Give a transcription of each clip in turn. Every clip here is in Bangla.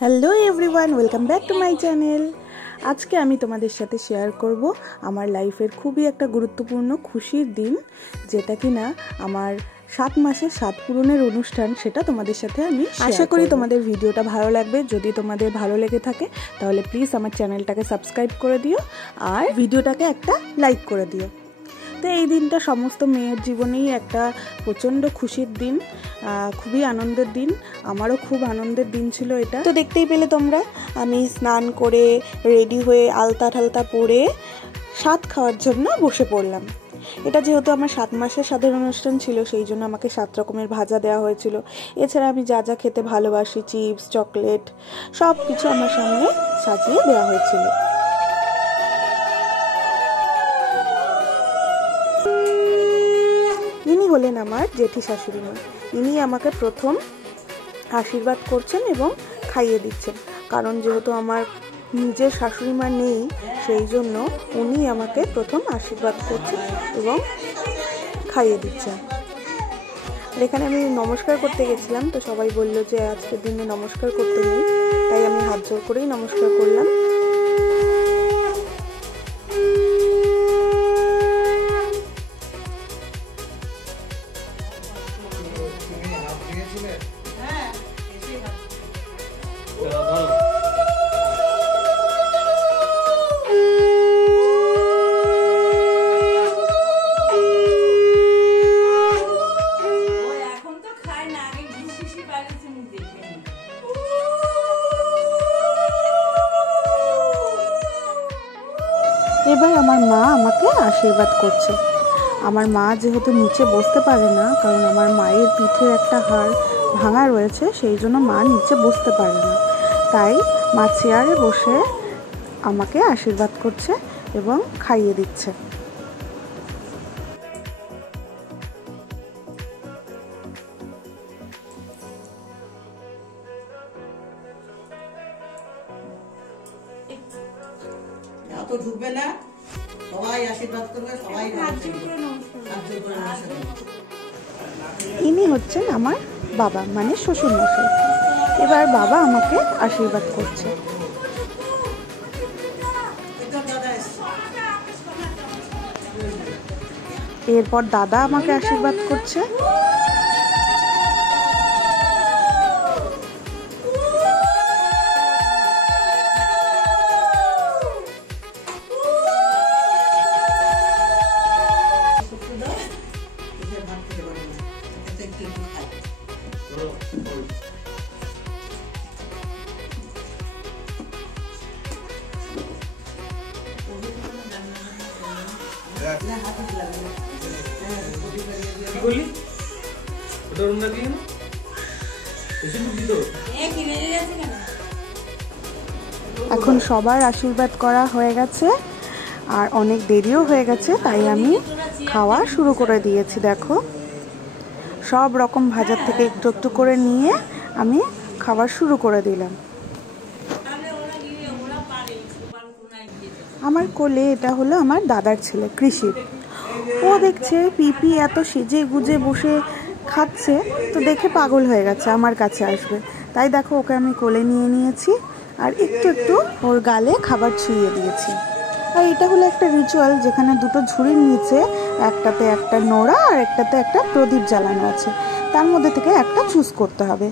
Hello everyone, welcome back to my channel. আজকে আমি তোমাদের সাথে শেয়ার করব আমার লাইফের খুবই একটা গুরুত্বপূর্ণ খুশির দিন, যেটা কিনা আমার 7 মাসের 7 পূরণের অনুষ্ঠান। সেটা তোমাদের সাথে আমি আশা করি তোমাদের ভিডিওটা ভালো লাগবে। যদি তোমাদের ভালো লেগে থাকে তাহলে প্লিজ আমার চ্যানেলটাকে সাবস্ক্রাইব করে দিও আর ভিডিওটাকে একটা লাইক করে দিও। তো এই দিনটা সমস্ত মেয়ের জীবনেই একটা প্রচণ্ড খুশির দিন, খুবই আনন্দের দিন। আমারও খুব আনন্দের দিন ছিল এটা। তো দেখতেই পেলে তোমরা, আমি স্নান করে রেডি হয়ে আলতা ঠালতা পরে সাত খাওয়ার জন্য বসে পড়লাম। এটা যেহেতু আমার 7 মাসের সাধের অনুষ্ঠান ছিল, সেই জন্য আমাকে 7 রকমের ভাজা দেওয়া হয়েছিল। এছাড়া আমি যা যা খেতে ভালোবাসি, চিপস, চকলেট, সব কিছু আমার সামনে সাজিয়ে দেওয়া হয়েছিল। ইনি হলেন আমার জেঠি শাশুড়ি মা। ইনি আমাকে প্রথম আশীর্বাদ করছেন এবং খাইয়ে দিচ্ছেন, কারণ যেহেতু আমার নিজের শাশুড়ি মা নেই, সেই জন্য উনি আমাকে প্রথম আশীর্বাদ করছেন এবং খাইয়ে দিচ্ছেন। আর এখানে আমি নমস্কার করতে গেছিলাম, তো সবাই বললো যে আজকের দিনে নমস্কার করতে নেই, তাই আমি হাত জোর করেই নমস্কার করলাম। এবার আমার মা আমাকে আশীর্বাদ করছে। আমার মা যেহেতু নিচে বসতে পারে না, কারণ আমার মায়ের পিঠে একটা হাড় ভাঙা রয়েছে, সেই জন্য মা নিচে বসতে পারে না, তাই মা চেয়ারে বসে আমাকে আশীর্বাদ করছে এবং খাইয়ে দিচ্ছে। তো ঢুকবে না, সবাই আশীর্বাদ করবে, সবাই ইনি হচ্ছেন আমার বাবা, মানে শ্বশুর মশাই। এবার বাবা আমাকে আশীর্বাদ করছে। এরপর দাদা আমাকে আশীর্বাদ করছে। এখন সবার আশীর্বাদ করা হয়ে গেছে আর অনেক দেরিও হয়ে গেছে, তাই আমি খাওয়া শুরু করে দিয়েছি। দেখো, সব রকম ভাজার থেকে একটু একটু করে নিয়ে আমি খাওয়া শুরু করে দিলাম। আমার কোলে এটা হলো আমার দাদার ছেলে কৃষি। ও দেখছে পিপি এত সেজে গুজে বসে খাচ্ছে, তো দেখে পাগল হয়ে গেছে, আমার কাছে আসবে। তাই দেখো, ওকে আমি কোলে নিয়ে নিয়েছি আর একটু একটু ওর গালে খাবার ছুঁয়ে দিয়েছি। আর এটা হলো একটা রিচুয়াল, যেখানে দুটো ঝুড়ির নিচে একটাতে একটা নোড়া আর একটাতে একটা প্রদীপ জ্বালানো আছে, তার মধ্যে থেকে একটা চুজ করতে হবে।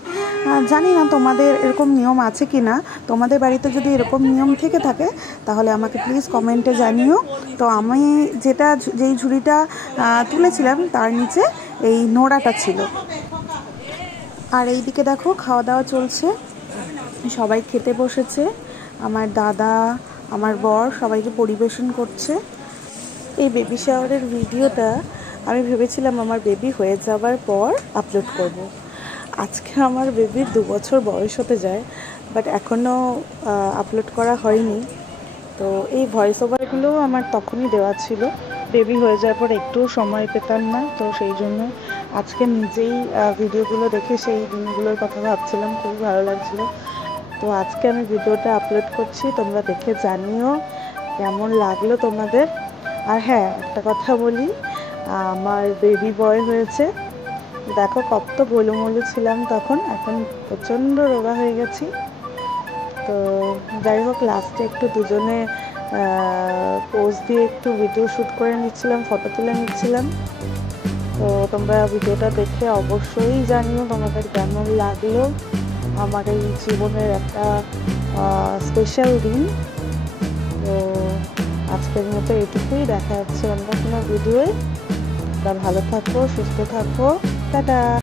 জানি না তোমাদের এরকম নিয়ম আছে কি না। তোমাদের বাড়িতে যদি এরকম নিয়ম থেকে থাকে তাহলে আমাকে প্লিজ কমেন্টে জানিও। তো আমি যেই ঝুড়িটা তুলেছিলাম তার নিচে এই নোড়াটা ছিল। আর এইদিকে দেখো, খাওয়া দাওয়া চলছে, সবাই খেতে বসেছে। আমার দাদা, আমার বর সবাইকে পরিবেশন করছে। এই বেবি শাওয়ারের ভিডিওটা আমি ভেবেছিলাম আমার বেবি হয়ে যাওয়ার পর আপলোড করব। আজকে আমার বেবির 2 বছর বয়স হতে যায়, বাট এখনও আপলোড করা হয়নি। তো এই ভয়েস ওভারগুলো আমার তখনই দেওয়া ছিল, বেবি হয়ে যাওয়ার পর একটুও সময় পেতাম না, তো সেই জন্য আজকে নিজেই ভিডিওগুলো দেখে সেই দিনগুলোর কথা ভাবছিলাম, খুব ভালো লাগছিল। তো আজকে আমি ভিডিওটা আপলোড করছি, তোমরা দেখে জানিও কেমন লাগলো তোমাদের। আর হ্যাঁ, একটা কথা বলি, আমার বেবি বয় হয়েছে। দেখো কত গোলুমোলু ছিলাম তখন, এখন প্রচণ্ড রোগা হয়ে গেছি। তো যাই হোক, লাস্টে একটু দুজনে পোজ দিয়ে একটু ভিডিও শ্যুট করে নিচ্ছিলাম, ফটো তুলে নিচ্ছিলাম। তো তোমরা ভিডিওটা দেখে অবশ্যই জানিও তোমাদের কেমন লাগলো আমার এই জীবনের একটা স্পেশাল দিন। তো আজকের মতো এটুকুই, দেখা যাচ্ছে অন্য কোনো ভিডিওয়ে। তোমরা ভালো থাকো, সুস্থ থাকো, টাটা।